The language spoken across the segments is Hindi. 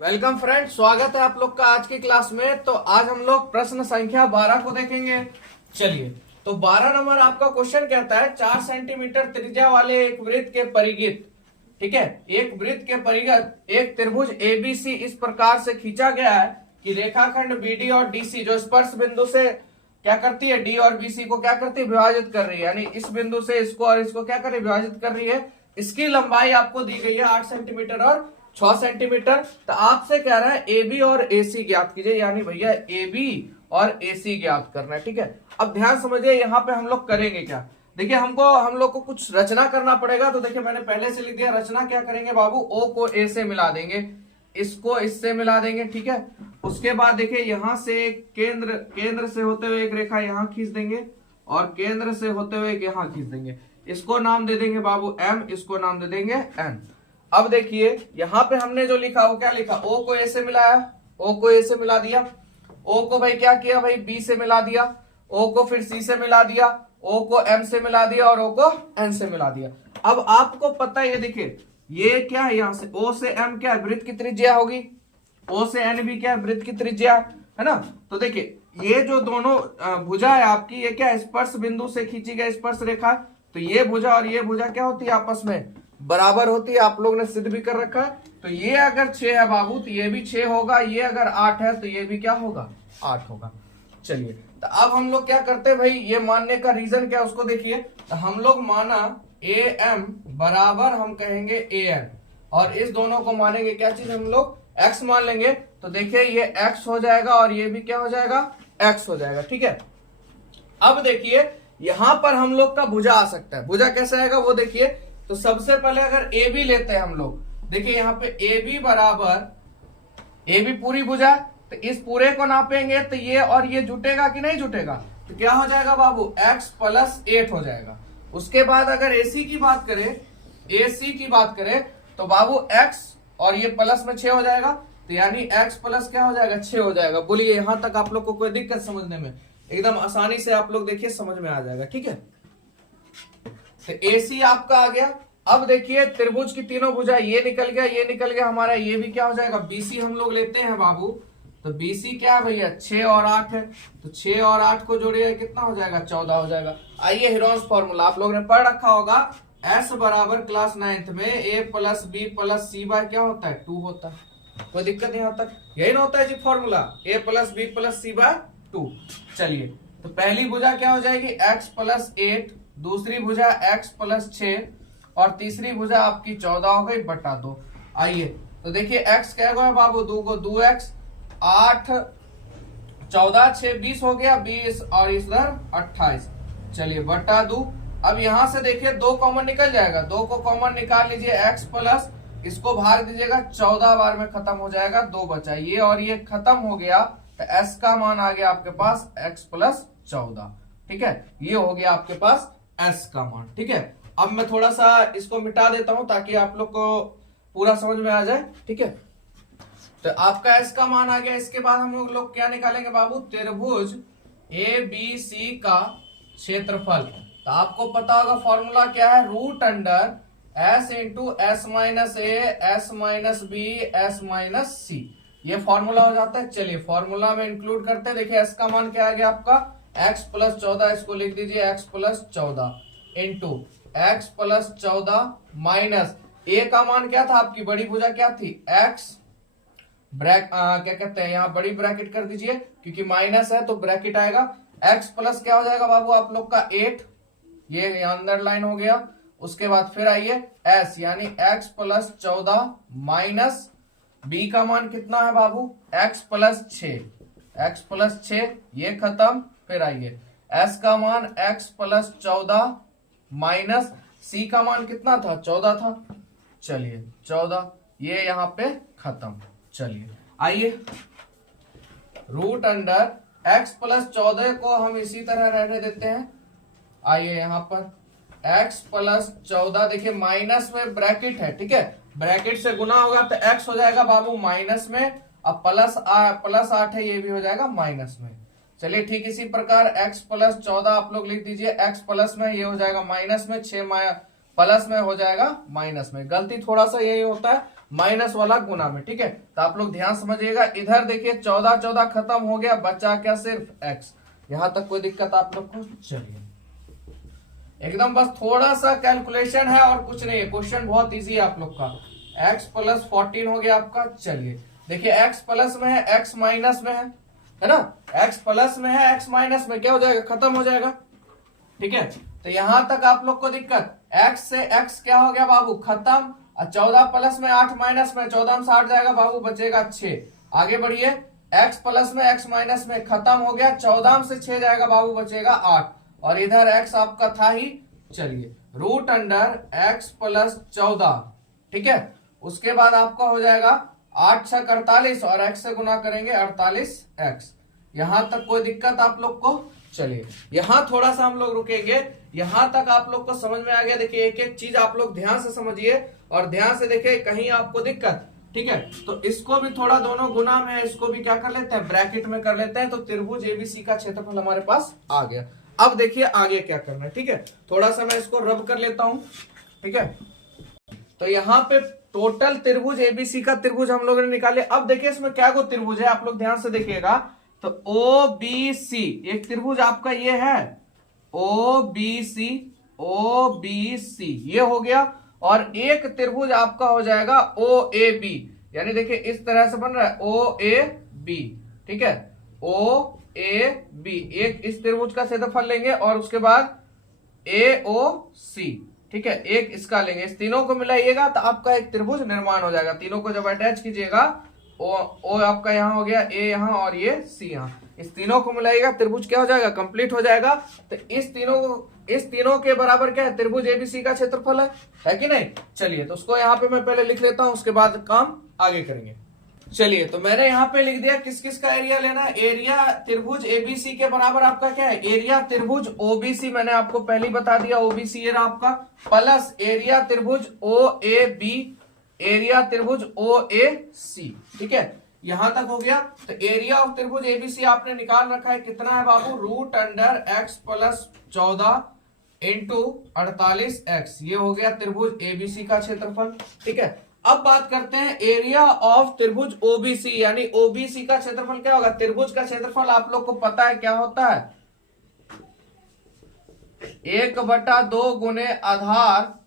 वेलकम फ्रेंड, स्वागत है आप लोग का आज की क्लास में। तो आज हम लोग प्रश्न संख्या 12 को देखेंगे। चलिए, तो 12 नंबर आपका क्वेश्चन कहता है 4 सेंटीमीटर त्रिज्या वाले एक वृत्त के परिघित, ठीक है, एक वृत्त के परिघित एक त्रिभुज एबीसी इस प्रकार से खींचा गया है कि रेखाखंड बीडी और डीसी जो स्पर्श बिंदु से क्या करती है, डी और बीसी को क्या करती है, विभाजित कर रही है। यानी इस बिंदु से इसको और इसको क्या कर रही है, विभाजित कर रही है। इसकी लंबाई आपको दी गई है 8 सेंटीमीटर और 6 सेंटीमीटर। तो आपसे कह रहा है ए बी और ए सी ज्ञात कीजिए, यानी भैया ए बी और ए सी ज्ञात करना है, ठीक है। अब ध्यान समझिए, यहाँ पे हम लोग करेंगे क्या। देखिए, हम लोग को कुछ रचना करना पड़ेगा। तो देखिए, मैंने पहले से लिख दिया। रचना क्या करेंगे बाबू, ओ को ए से मिला देंगे, इसको इससे मिला देंगे, ठीक है। उसके बाद देखिए, यहां से केंद्र से होते हुए एक रेखा यहाँ खींच देंगे और केंद्र से होते हुए एक यहाँ खींच देंगे। इसको नाम दे देंगे बाबू एम, इसको नाम दे देंगे एन। अब देखिए, यहां पे हमने जो लिखा वो क्या लिखा, ओ को ए से मिलाया, ओ को ए से मिला दिया, ओ को भाई क्या किया भाई बी से मिला दिया, ओ को फिर सी से मिला दिया, ओ को एम से मिला दिया और ओ को एन से मिला दिया। अब आपको पता है, ये देखिए ये क्या है, यहां से ओ से एम क्या है, वृत्त की त्रिज्या होगी, ओ से एन भी क्या है, वृत्त की त्रिज्या है ना। तो देखिए, ये जो दोनों भुजा है आपकी, ये क्या स्पर्श बिंदु से खींची गई स्पर्श रेखा। तो ये भुजा और ये भुजा क्या होती है, आपस में बराबर होती है। आप लोग ने सिद्ध भी कर रखा है। तो ये अगर 6 है बाबू तो ये भी 6 होगा, ये अगर 8 है तो ये भी क्या होगा, 8 होगा। चलिए, तो अब हम लोग क्या करते हैं भाई, ये मानने का रीजन क्या उसको देखिए। तो हम लोग माना ए एम बराबर हम कहेंगे ए एन, और इस दोनों को मानेंगे क्या चीज, हम लोग एक्स मान लेंगे। तो देखिए, ये एक्स हो जाएगा और ये भी क्या हो जाएगा, एक्स हो जाएगा, ठीक है। अब देखिए, यहां पर हम लोग का भुजा आ सकता है। भुजा कैसे आएगा वो देखिए। तो सबसे पहले अगर ए बी लेते हैं हम लोग, देखिए यहाँ पे ए बी बराबर, ए बी पूरी भुजा, तो इस पूरे को नापेंगे तो ये और ये जुटेगा कि नहीं जुटेगा। तो क्या हो जाएगा बाबू, x प्लस 8 हो जाएगा। उसके बाद अगर AC की बात करें, AC की बात करें तो बाबू x और ये प्लस में 6 हो जाएगा। तो यानी x प्लस क्या हो जाएगा, 6 हो जाएगा। बोलिए, यहां तक आप लोग को कोई दिक्कत समझने में, एकदम आसानी से आप लोग देखिए समझ में आ जाएगा, ठीक है। तो AC आपका आ गया। अब देखिए, त्रिभुज की तीनों भुजा, ये निकल गया, ये निकल गया हमारा, ये भी क्या हो जाएगा, BC हम लोग लेते हैं बाबू। तो BC क्या है भैया, 6 और 8 है। तो 6 और 8 को जोड़िए कितना हो जाएगा, 14 हो जाएगा। आइए, हीरोन्स फॉर्मूला आप लोग ने पढ़ रखा होगा, S बराबर क्लास 9th में A plus B plus C by क्या होता है, 2 होता है। कोई दिक्कत यहाँ तक, यही ना होता है जी formula, A plus B plus C by 2। चलिए, तो पहली भुजा क्या हो जाएगी, x प्लस 8, दूसरी भुजा x प्लस 6 और तीसरी भुजा आपकी 14 हो गई बटा 2। आइए, तो देखिए x क्या होगा बाबू, 2 को 2x, 8 14 6 20 हो गया, 20 और इधर 28। चलिए बटा 2। अब यहां से देखिए 2 कॉमन निकल जाएगा, 2 को कॉमन निकाल लीजिए, x प्लस इसको भाग दीजिएगा, 14 बार में खत्म हो जाएगा, 2 बचा, ये और ये खत्म हो गया। तो s का मान आ गया आपके पास x प्लस 14, ठीक है। ये हो गया आपके पास s का मान, ठीक है। अब मैं थोड़ा सा इसको मिटा देता हूं ताकि आप लोग को पूरा समझ में आ जाए, ठीक है। तो आपका s का मान आ गया। इसके बाद हम लोग क्या निकालेंगे बाबू, त्रिभुज ए बी सी का क्षेत्रफल। तो आपको पता होगा फॉर्मूला क्या है, root under s into S minus A S minus B S minus C, ये फॉर्मूला हो जाता है। चलिए, फॉर्मूला में इंक्लूड करते हैं। देखिए, s का मान क्या आ गया आपका, x प्लस 14, इसको लिख दीजिए x plus 14 into x plus 14 minus a का मान क्या था, आपकी बड़ी भुजा क्या थी, x क्या कहते हैं, यहाँ बड़ी ब्रैकेट कर दीजिए क्योंकि माइनस है तो ब्रैकेट आएगा। x प्लस क्या हो जाएगा बाबू आप लोग का 8, ये अंडरलाइन हो गया। उसके बाद फिर आइए s, यानी x प्लस 14 माइनस b का मान कितना है बाबू, x प्लस 6, x प्लस 6, ये खत्म। फिर आइए s का मान x प्लस 14 माइनस c का मान कितना था, 14 था। चलिए 14, ये यहाँ पे खत्म। चलिए आइए, रूट अंडर x प्लस 14 को हम इसी तरह रहने देते हैं। आइए यहाँ पर x प्लस 14, देखिए माइनस में ब्रैकेट है, ठीक है, ब्रैकेट से गुना होगा तो x हो जाएगा बाबू माइनस में, अब प्लस 8 है, ये भी हो जाएगा माइनस में। चलिए ठीक इसी प्रकार x प्लस 14 आप लोग लिख दीजिए, x प्लस में ये हो जाएगा माइनस में, 6 प्लस में हो जाएगा माइनस में। गलती थोड़ा सा यही होता है, माइनस वाला गुना में, ठीक है। तो आप लोग ध्यान समझिएगा। इधर देखिए 14 14 खत्म हो गया, बचा क्या सिर्फ x। यहां तक कोई दिक्कत आप लोग को? चलिए एकदम बस थोड़ा सा कैलकुलेशन है और कुछ नहीं है, क्वेश्चन बहुत इजी है आप लोग का। x प्लस 14 हो गया आपका। चलिए देखिए x प्लस में है, x माइनस में है ना, x प्लस में है, x माइनस में, क्या हो जाएगा? खत्म हो जाएगा, ठीक है। तो यहां तक आप लोग को दिक्कत, x से x क्या हो गया बाबू? खत्म। 14 प्लस में 8 माइनस में, 14 से 8 जाएगा बाबू, बचेगा 6। आगे बढ़िए, x प्लस में x माइनस में खत्म हो गया, 14 से 6 जाएगा बाबू, बचेगा 8। और इधर x आपका था ही। चलिए रूट अंडर x प्लस 14, ठीक है। उसके बाद आपका हो जाएगा 8 6 48 और x से गुना करेंगे 48x। यहां तक कोई दिक्कत आप लोग को? चलिए यहां थोड़ा सा हम लोग रुकेंगे। यहां तक आप लोग को समझ में आ गया? देखिए एक एक चीज आप लोग ध्यान से समझिए और ध्यान से देखिए, कहीं आपको दिक्कत, ठीक है। तो इसको भी थोड़ा दोनों गुना में है, इसको भी क्या कर लेते हैं? ब्रैकेट में कर लेते हैं। तो त्रिभुज एबीसी का क्षेत्रफल हमारे पास आ गया। अब देखिए आगे क्या करना है, ठीक है। थोड़ा सा मैं इसको रब कर लेता हूं, ठीक है। तो यहाँ पे टोटल त्रिभुज एबीसी का त्रिभुज हम लोगों ने निकाले। अब देखिए इसमें क्या को त्रिभुज है, आप लोग ध्यान से देखिएगा। तो ओ बी सी एक त्रिभुज आपका ये है, ओ बी सी ये हो गया। और एक त्रिभुज आपका हो जाएगा ओ ए बी, यानी देखिए इस तरह से बन रहा है ओ ए बी, ठीक है। ओ ए बी एक इस त्रिभुज का क्षेत्रफल लेंगे और उसके बाद ए ओ सी, ठीक है, एक इसका लेंगे। इस तीनों को मिलाइएगा तो आपका एक त्रिभुज निर्माण हो जाएगा। तीनों को जब अटैच कीजिएगा, ओ आपका यहाँ हो गया, ए यहाँ और ये सी यहाँ, इस तीनों को मिलाइएगा, त्रिभुज क्या हो जाएगा? कंप्लीट हो जाएगा। तो इस तीनों के बराबर क्या है? त्रिभुज एबीसी का क्षेत्रफल है कि नहीं? चलिए तो उसको यहाँ पे मैं पहले लिख लेता हूं, उसके बाद काम आगे करेंगे। चलिए तो मैंने यहाँ पे लिख दिया किस किस का एरिया लेना है। एरिया त्रिभुज एबीसी के बराबर आपका क्या है? एरिया त्रिभुज ओबीसी, मैंने आपको पहले ही बता दिया, ओबीसी एरिया आपका, प्लस एरिया त्रिभुज ओ ए बी, एरिया त्रिभुज ओ ए सी, ठीक है। यहां तक हो गया। तो एरिया ऑफ त्रिभुज एबीसी आपने निकाल रखा है, कितना है बाबू? Root under x plus 14 into 48x, ये हो गया त्रिभुज एबीसी का क्षेत्रफल, ठीक है। अब बात करते हैं एरिया ऑफ त्रिभुज ओबीसी, यानी ओबीसी का क्षेत्रफल क्या होगा? त्रिभुज का क्षेत्रफल आप लोग को पता है क्या होता है? 1/2 गुने आधार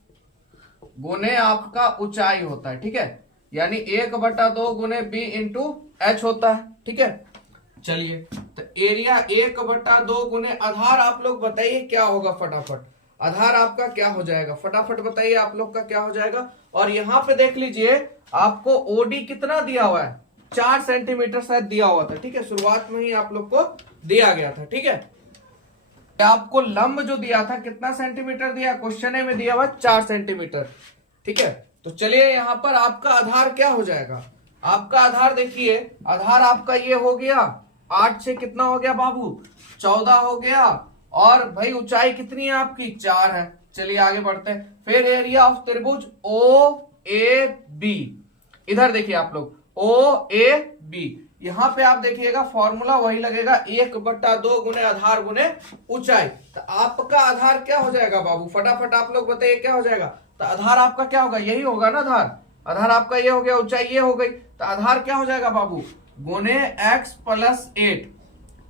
गुने आपका ऊंचाई होता है, ठीक है। यानी 1/2 गुने बी इंटू एच होता है, ठीक है। चलिए तो एरिया 1/2 गुने आधार, आप लोग बताइए क्या होगा फटाफट? आधार आपका क्या हो जाएगा? फटाफट बताइए आप लोग का क्या हो जाएगा। और यहां पे देख लीजिए आपको ओडी कितना दिया हुआ है? 4 सेंटीमीटर शायद दिया हुआ था, ठीक है। शुरुआत में ही आप लोग को दिया गया था, ठीक है। आपको लंब जो दिया था कितना सेंटीमीटर दिया? क्वेश्चन में दिया हुआ 4 सेंटीमीटर, ठीक है। तो चलिए यहां पर आपका आधार क्या हो जाएगा? आपका आधार देखिए, आधार आपका ये हो गया 8 से कितना हो गया बाबू? 14 हो गया। और भाई ऊंचाई कितनी है आपकी? 4 है। चलिए आगे बढ़ते हैं। फिर एरिया ऑफ त्रिभुज ओ ए बी, इधर देखिए आप लोग ओ ए बी, यहां पे आप देखिएगा फॉर्मूला वही लगेगा 1/2 गुने आधार गुने ऊंचाई। तो आपका आधार क्या हो जाएगा बाबू? फटाफट आप लोग बताइए क्या हो जाएगा? तो आधार आपका क्या होगा? यही होगा ना आधार। आधार आपका ये हो गया, ऊंचाई ये हो गई। तो आधार क्या हो जाएगा बाबू? गुने x प्लस 8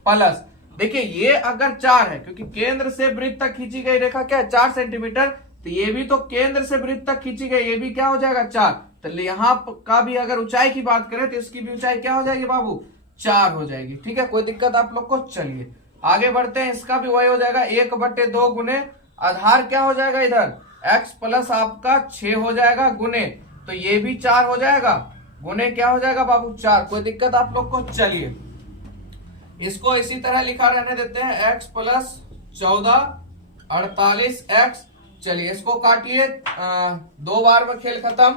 प्लस, देखिए ये अगर 4 है, क्योंकि केंद्र से वृत्त तक खींची गई रेखा क्या है? 4 सेंटीमीटर। तो ये भी तो केंद्र से वृत्त तक खींची गई, ये भी क्या हो जाएगा? 4। तो यहाँ का भी अगर ऊंचाई की बात करें तो इसकी भी ऊंचाई क्या हो जाएगी बाबू? 4 हो जाएगी, ठीक है। कोई दिक्कत आप लोग को? चलिए आगे बढ़ते हैं। इसका भी वही हो जाएगा 1/2 गुने आधार क्या हो जाएगा? इधर x प्लस आपका 6 हो जाएगा गुने, तो ये भी 4 हो जाएगा, गुने क्या हो जाएगा बाबू? 4। कोई दिक्कत आप लोग को? चलिए इसको इसी तरह लिखा रहने देते हैं, x प्लस 14 48x। चलिए इसको काटिए, 2 बार में खेल खत्म।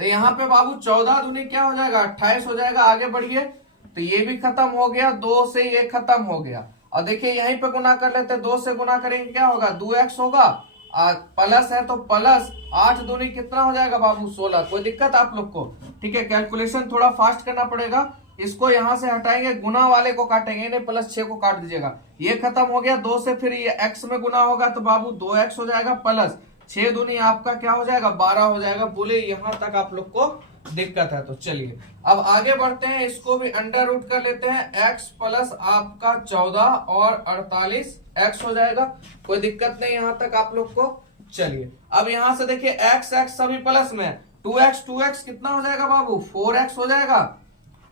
तो यहाँ पे बाबू 14 दूनी क्या हो जाएगा? 28 हो जाएगा। आगे बढ़िए, तो ये भी खत्म हो गया, 2 से ये खत्म हो गया। और देखिए यहीं पे गुना कर लेते हैं, 2 से गुना करेंगे क्या होगा? 2x होगा, प्लस है तो प्लस 8 दूनी कितना हो जाएगा बाबू? 16। कोई दिक्कत आप लोग को? ठीक है, कैलकुलेशन थोड़ा फास्ट करना पड़ेगा। इसको यहां से हटाएंगे, गुना वाले को काटेंगे, नहीं प्लस 6 को काट दीजिएगा। ये खत्म हो गया, 2 से फिर ये x में गुना होगा तो बाबू 2x हो जाएगा, प्लस 6 दूनी आपका क्या हो जाएगा? 12 हो जाएगा। बोले यहां तक आप लोग को दिक्कत है। तो चलिए अब आगे बढ़ते हैं, इसको भी अंडर रूट कर लेते हैं। x प्लस आपका 14 और 48 x हो जाएगा, कोई दिक्कत नहीं यहां तक आप लोग को। चलिए अब यहां से देखिए x सभी प्लस में, 2x कितना हो जाएगा बाबू, 4x हो जाएगा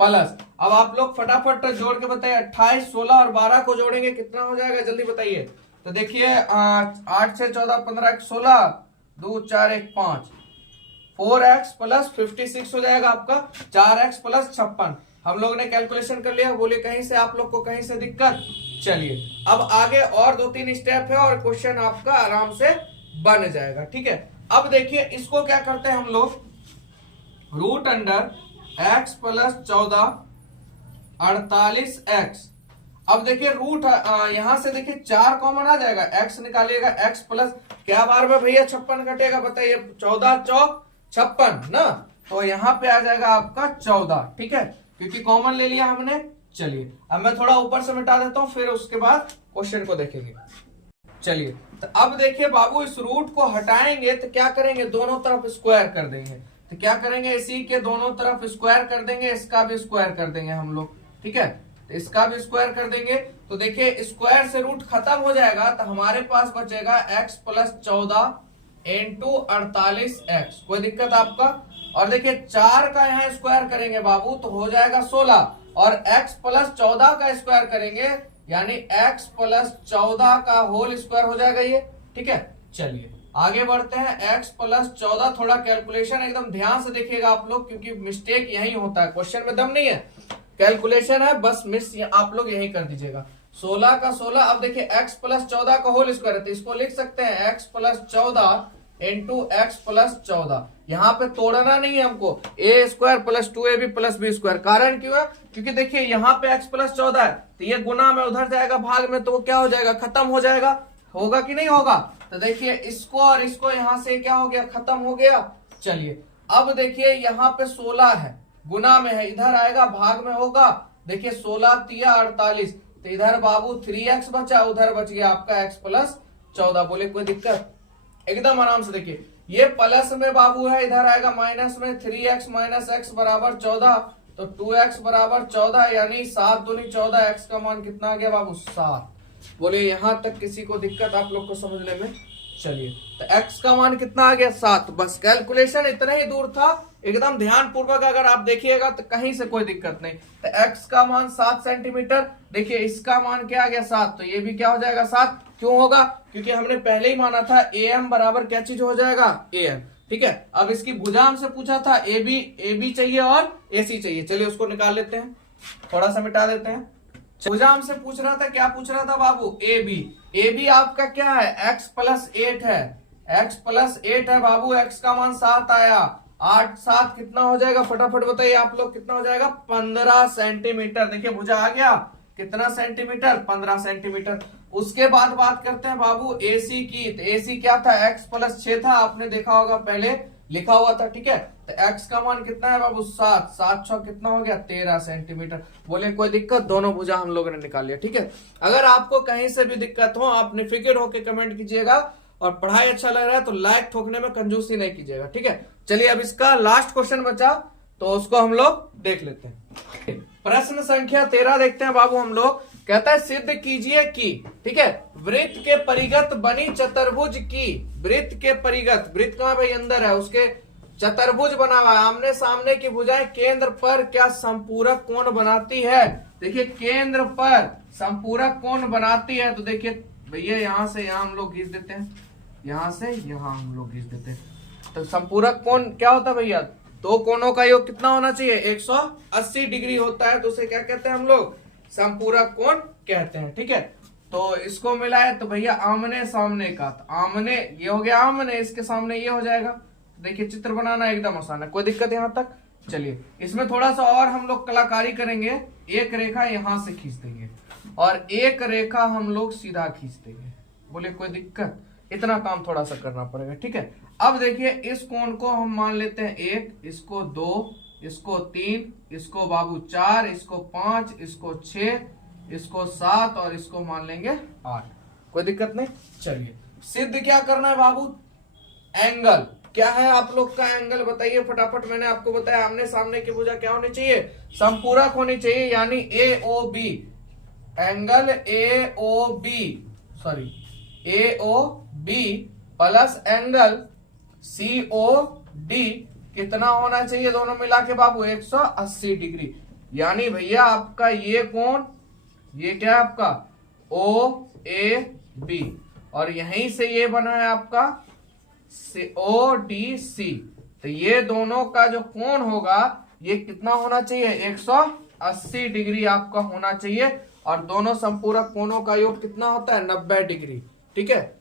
प्लस। अब आप लोग फटाफट जोड़ के बताइए, 28, 16 और 12 को जोड़ेंगे कितना हो जाएगा, जल्दी बताइए। तो देखिए 8 6 14 15 16 2 4 1 5, 4x प्लस 56 हो जाएगा आपका, 4x प्लस 56। हम लोग ने कैलकुलेशन कर लिया, बोलिए कहीं से आप लोग को कहीं से दिक्कत। चलिए अब आगे और 2-3 स्टेप है और क्वेश्चन आपका आराम से बन जाएगा, ठीक है। अब देखिए इसको क्या करते हैं हम लोग, root under x plus 14 48x। अब देखिए रूट यहां से देखिए 4 कॉमन आ जाएगा, x निकालिएगा, x प्लस क्या बार में भैया 56 घटेगा, बताइए 14 चौक 56 ना, तो यहाँ पे आ जाएगा आपका 14, ठीक है, क्योंकि कॉमन ले लिया हमने। चलिए अब मैं थोड़ा ऊपर से मिटा देता हूं, फिर उसके बाद क्वेश्चन को देखेंगे। चलिए तो अब देखिए बाबू, इस रूट को हटाएंगे तो क्या करेंगे, दोनों तरफ स्क्वायर कर देंगे। तो क्या करेंगे, इसी के दोनों तरफ स्क्वायर कर देंगे, इसका भी स्क्वायर कर देंगे हम लोग, ठीक है। तो इसका भी स्क्वायर कर देंगे, तो देखिए स्क्वायर से रूट खत्म हो जाएगा, तो हमारे पास बचेगा x प्लस 14 इंटू 48x, कोई दिक्कत आपका। और देखिए 4 का यहाँ स्क्वायर करेंगे बाबू तो हो जाएगा 16, और x प्लस 14 का स्क्वायर करेंगे यानी x प्लस 14 का होल स्क्वायर हो जाएगा ये, ठीक है। चलिए आगे बढ़ते हैं, x प्लस 14, थोड़ा कैलकुलेशन एकदम ध्यान से देखिएगा आप लोग, क्योंकि मिस्टेक यही होता है, क्वेश्चन में दम नहीं है, कैलकुलेशन है, बस मिस आप लोग यही कर दीजिएगा। 16 का 16, अब देखिए x प्लस 14 का होल स्क्वायर है, तो इसको लिख सकते हैं x plus 14 into x plus 14। यहाँ पे तोड़ना नहीं है हमको, A square plus 2ab plus B square. कारण क्यों है, क्योंकि देखिए यहाँ पे x प्लस 14 है, तो ये गुना में उधर जाएगा भाग में, तो वो क्या हो जाएगा, खत्म हो जाएगा, होगा कि नहीं होगा। तो देखिए इसको और इसको यहाँ से क्या हो गया, खत्म हो गया। चलिए अब देखिए यहाँ पे 16 है, गुना में है, इधर आएगा भाग में होगा। देखिए 16 तिया 48, तो इधर बाबू 3x बचा, उधर बच गया आपका x प्लस 14। बोले कोई दिक्कत, एकदम आराम से देखिए, ये प्लस में बाबू है, इधर आएगा माइनस में, 3x माइनस x बराबर 14, तो 2x बराबर 14 यानी 7 दूनी 14, x का मान कितना आ गया बाबू, 7। बोले यहां तक किसी को दिक्कत आप लोग को समझने में। चलिए तो x का मान कितना आ गया, 7। बस कैलकुलेशन इतना ही दूर था, एकदम ध्यान पूर्वक अगर आप देखिएगा तो कहीं से कोई दिक्कत नहीं। तो x का मान 7 सेंटीमीटर, देखिए इसका मान क्या आ गया, 7, तो ये भी क्या हो जाएगा 7। क्यों होगा, क्योंकि हमने पहले ही माना था am बराबर क्या चीज हो जाएगा, am, ठीक है। अब इसकी भुजा हमसे पूछा था ab चाहिए और ac चाहिए, चलिए उसको निकाल लेते हैं, थोड़ा सा मिटा देते हैं। भुजा हमसे पूछ रहा था, क्या पूछ रहा था बाबू, ab आपका क्या है, x प्लस 8 है, x प्लस 8 है बाबू, x का मान 7 आया, 8 7 कितना हो जाएगा, फटाफट बताइए आप लोग, कितना हो जाएगा, 15 सेंटीमीटर। देखिए भुजा आ गया, कितना सेंटीमीटर, 15 सेंटीमीटर। उसके बाद बात करते हैं बाबू AC की, तो AC क्या था, x प्लस 6 था, आपने देखा होगा पहले लिखा हुआ था, ठीक है। तो x का मान कितना है बाबू, 7, 7 6 कितना हो गया, 13 सेंटीमीटर। बोले कोई दिक्कत, दोनों भुजा हम लोगों ने निकाल लिया, ठीक है। अगर आपको कहीं से भी दिक्कत हो, आप निफिक्र होकर कमेंट कीजिएगा, और पढ़ाई अच्छा लग रहा है तो लाइक ठोकने में कंजूसी नहीं कीजिएगा, ठीक है। चलिए अब इसका लास्ट क्वेश्चन बचा, तो उसको हम लोग देख लेते हैं। प्रश्न संख्या 13 देखते हैं बाबू हम लोग। कहता है सिद्ध कीजिए कि, ठीक है, वृत्त के परिगत बनी चतुर्भुज की, वृत्त के परिगत, वृत्त कहां भाई, अंदर है, उसके चतुर्भुज बना हुआ है, आमने सामने की भुजाएं केंद्र पर क्या संपूरक कोण बनाती है। देखिए केंद्र पर संपूरक कोण बनाती है, तो देखिए भैया यहाँ से यहाँ हम लोग खींच देते हैं, यहाँ से यहाँ हम लोग खींच देते हैं। तो संपूरक कोण क्या होता है भैया, दो कोणों का योग कितना होना चाहिए, 180 डिग्री होता है, तो उसे क्या कहते हैं हम लोग, संपूरक कोण कहते हैं, ठीक है। तो इसको मिला है तो भैया आमने सामने का, तो आमने ये हो गया आमने, इसके सामने ये हो जाएगा। देखिए चित्र बनाना एकदम आसान है, कोई दिक्कत यहाँ तक। चलिए इसमें थोड़ा सा और हम लोग कलाकारी करेंगे, एक रेखा यहां से खींच देंगे और एक रेखा हम लोग सीधा खींच देंगे। बोले कोई दिक्कत, इतना काम थोड़ा सा करना पड़ेगा, ठीक है। अब देखिए इस कोण को हम मान लेते हैं 1, इसको 2, इसको 3, इसको बाबू 4, इसको 5, इसको 6, इसको 7 और इसको मान लेंगे 8। कोई दिक्कत नहीं। चलिए सिद्ध क्या करना है बाबू, एंगल, क्या है आप लोग का एंगल बताइए फटाफट। मैंने आपको बताया आमने सामने की भुजा क्या होनी चाहिए, संपूरक होनी चाहिए, यानी A O B, angle A O B, sorry A O B plus angle C O D कितना होना चाहिए दोनों मिला के बाबू 180 डिग्री। यानी भैया आपका ये कोण, ये क्या है आपका ओ ए बी, और यहीं से ये बना है आपका ओ डी सी। तो ये दोनों का जो कोण होगा ये कितना होना चाहिए 180 डिग्री आपका होना चाहिए, और दोनों संपूरक कोणों का योग कितना होता है 90 डिग्री। ठीक है,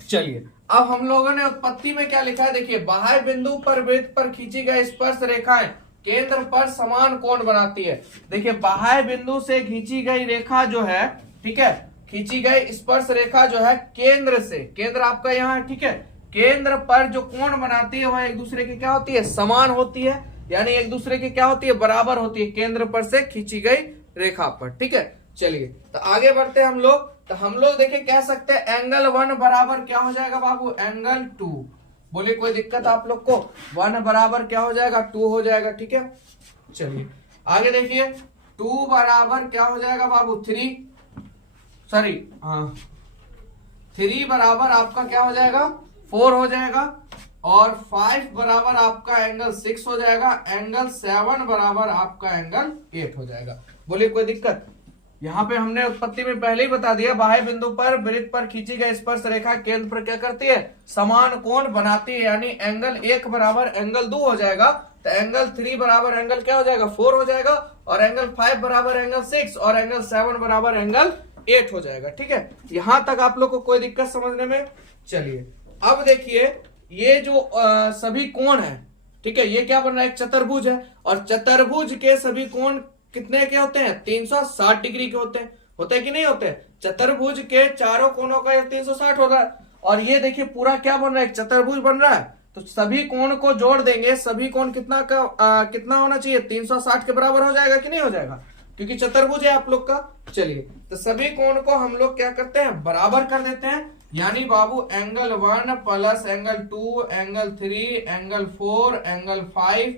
चलिए अब हम लोगों ने उत्पत्ति में क्या लिखा है, देखिए बाह्य बिंदु पर वृत्त पर खींची गई स्पर्श रेखाएं केंद्र पर समान कोण बनाती है। देखिए बाह्य बिंदु से खींची गई रेखा जो है, ठीक है, खींची गई स्पर्श रेखा जो है केंद्र से, केंद्र आपका यहाँ है, ठीक है, केंद्र पर जो कोण बनाती है वह एक दूसरे की क्या होती है, समान होती है, यानी एक दूसरे की क्या होती है, बराबर होती है, केंद्र पर से खींची गई रेखा पर। ठीक है, चलिए तो आगे बढ़ते हैं हम लोग। तो हम लोग देखिए कह सकते हैं एंगल 1 बराबर क्या हो जाएगा बाबू, एंगल 2। बोले कोई दिक्कत आप लोग को, 1 बराबर क्या हो जाएगा 2 हो जाएगा। ठीक है, चलिए आगे देखिए 2 बराबर क्या हो जाएगा बाबू 3, सॉरी हाँ 3 बराबर आपका क्या हो जाएगा 4 हो जाएगा, और 5 बराबर आपका एंगल 6 हो जाएगा, एंगल 7 बराबर आपका एंगल 8 हो जाएगा। बोलिए कोई दिक्कत। यहाँ पे हमने उत्पत्ति में पहले ही बता दिया बाह्य बिंदु पर वृत्त पर खींची गई स्पर्श रेखा केंद्र पर क्या करती है, समान कोण बनाती है, यानी एंगल 1 बराबर एंगल 2 हो जाएगा, तो एंगल 3 बराबर एंगल क्या हो जाएगा 4 हो जाएगा, और एंगल 5 बराबर एंगल 6, और एंगल 7 बराबर एंगल 8 हो जाएगा। ठीक है, यहां तक आप लोग को कोई दिक्कत समझने में। चलिए अब देखिए ये जो सभी कोण है, ठीक है, ये क्या बन रहा है, एक चतुर्भुज है, और चतुर्भुज के सभी कोण कितने के होते हैं 360 डिग्री के होते हैं कि नहीं होते। चतुर्भुज के चारों कोणों का 360 हो रहा है, और ये देखिए पूरा क्या बन रहा है, एक चतुर्भुज बन रहा है, तो सभी कोण को जोड़ देंगे, सभी कोण कितना कितना होना चाहिए 360 के बराबर हो जाएगा कि नहीं हो जाएगा, क्योंकि चतुर्भुज है आप लोग का। चलिए तो सभी कोण को हम लोग क्या करते हैं, बराबर कर देते हैं, यानी बाबू angle 1 plus angle 2, angle 3, angle 4, angle 5,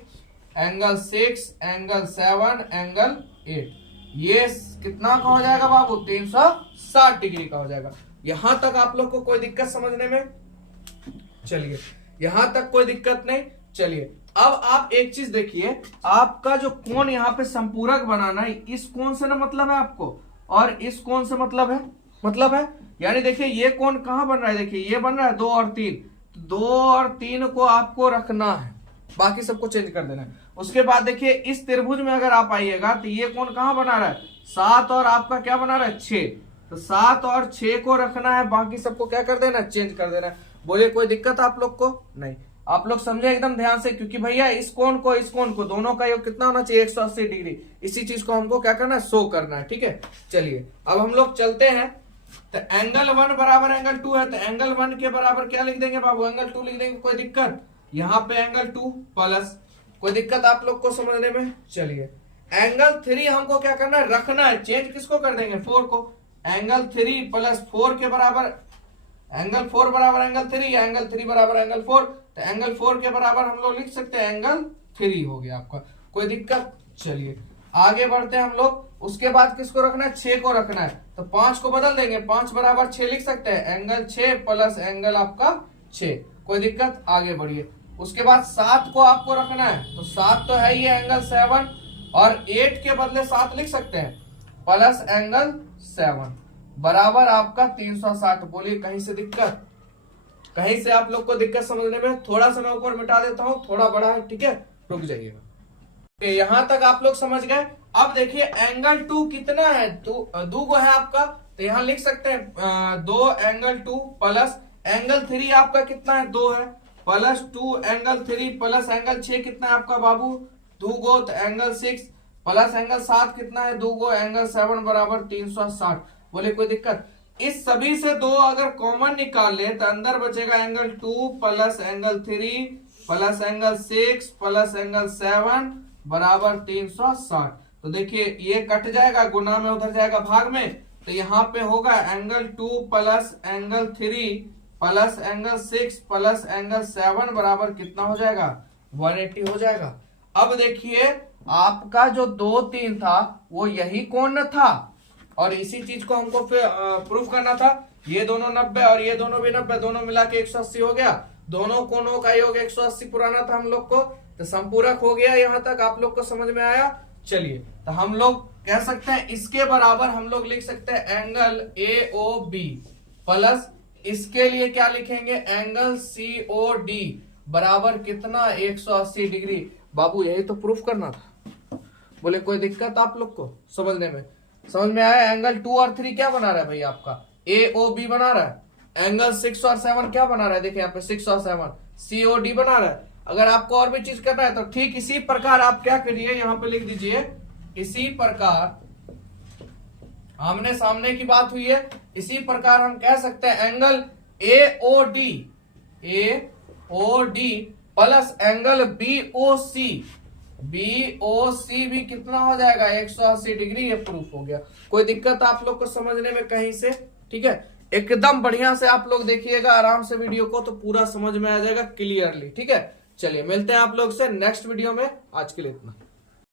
angle 6, angle 7, angle 8, ये कितना का हो जाएगा बाबू 360 डिग्री का हो जाएगा। यहां तक आप लोग को कोई दिक्कत समझने में। चलिए यहां तक कोई दिक्कत नहीं। चलिए अब आप एक चीज देखिए, आपका जो कोण यहाँ पे संपूरक बनाना है, इस कोण से ना मतलब है आपको, और इस कोण से मतलब है, यानी देखिए ये कोण कहां बन रहा है, देखिए ये बन रहा है 2 और 3, 2 और 3 को आपको रखना है, बाकी सबको चेंज कर देना है। उसके बाद देखिए इस त्रिभुज में अगर आप आइएगा तो ये कोण कहां बना रहा है 7, और आपका क्या बना रहा है 6, तो 7 और 6 को रखना है, बाकी सबको क्या कर देना, चेंज कर देना है। बोलिए कोई दिक्कत आप लोग को नहीं, आप लोग समझे एकदम ध्यान से, क्योंकि भैया इस कोण को दोनों का योग कितना होना चाहिए 180 डिग्री, इसी चीज को हमको क्या करना है, शो करना है। ठीक है, चलिए अब हम लोग चलते हैं। तो एंगल 1 बराबर एंगल 2 है, तो एंगल 1 के बराबर क्या लिख देंगे बाबू, एंगल 2 लिख देंगे, कोई दिक्कत। यहाँ पे एंगल 2 प्लस, कोई दिक्कत आप लोग को समझने में। चलिए एंगल 3 हमको क्या करना है, रखना है, चेंज किसको कर देंगे 4 को, एंगल 3 प्लस 4 के बराबर, एंगल 4 बराबर एंगल 3, या एंगल 3 बराबर एंगल 4, तो एंगल 4 के बराबर हम लोग लिख सकते हैं एंगल 3 हो गया आपका, कोई दिक्कत। चलिए आगे बढ़ते हैं हम लोग। उसके बाद किसको रखना है, 6 को रखना है, तो 5 को बदल देंगे, 5 बराबर 6 लिख सकते हैं, एंगल 6 प्लस एंगल आपका 6, कोई दिक्कत। आगे बढ़िए, उसके बाद 7 को आपको रखना है, तो 7 तो है ये एंगल 7, और 8 के बदले 7 लिख सकते हैं, प्लस एंगल 7 बराबर आपका 360। बोलिए कहीं से दिक्कत, कहीं से आप लोग को दिक्कत समझने में। थोड़ा सा मैं ऊपर मिटा देता हूं, थोड़ा बड़ा है, ठीक है, रुक जाइएगा। यहां तक आप लोग समझ गए। अब देखिए एंगल 2 कितना है, 2 को है आपका, तो यहां लिख सकते हैं 2 एंगल 2 प्लस एंगल 3 आपका कितना है 2 है, प्लस 2 एंगल 3 प्लस एंगल 6 कितना है आपका बाबू 2 गो, तो एंगल 6 प्लस एंगल 7 कितना है 2 गो, एंगल 7 बराबर 360। बोले कोई दिक्कत। इस सभी से 2 अगर कॉमन निकाल ले तो अंदर बचेगा angle 2 plus angle 3 plus angle 6 plus angle 7 बराबर 360। तो देखिए ये कट जाएगा, गुना में उधर जाएगा भाग में, तो यहाँ पे होगा angle 2 plus angle 3 plus angle 6 plus angle 7 बराबर कितना हो जाएगा 180 हो जाएगा। अब देखिए आपका जो 2 3 था वो यही कोण था और इसी चीज को हमको फिर प्रूफ करना था। ये दोनों 90 और ये दोनों भी 90, दोनों मिला के 180 हो गया। दोनों कोणों का योग 180 पुराना था हम लोग को, तो संपूरक हो गया। यहां तक आप लोग को समझ में आया। चलिए तो हम लोग कह सकते हैं इसके बराबर हम लोग लिख सकते हैं एंगल AOB प्लस इसके लिए क्या लिखेंगे एंगल COD बराबर कितना 180 डिग्री। बाबू यही तो प्रूफ करना था। बोले कोई दिक्कत आप लोग को समझने में? समझ में आया। एंगल 2 और 3 क्या बना रहा है भाई आपका AOB बना रहा है। एंगल 6 और 7 क्या बना रहा है, देखिए यहाँ पे 6 और 7 COD बना रहा है। अगर आपको और भी चीज करना है तो ठीक इसी प्रकार आप क्या करिए यहाँ पे लिख दीजिए, इसी प्रकार आमने सामने की बात हुई है, इसी प्रकार हम कह सकते हैं angle AOD plus angle BOC भी कितना हो जाएगा 180 डिग्री। ये प्रूफ हो गया। कोई दिक्कत आप लोग को समझने में कहीं से? ठीक है, एकदम बढ़िया से आप लोग देखिएगा आराम से वीडियो को, तो पूरा समझ में आ जाएगा क्लियरली। ठीक है, चलिए मिलते हैं आप लोग से नेक्स्ट वीडियो में। आज के लिए इतना।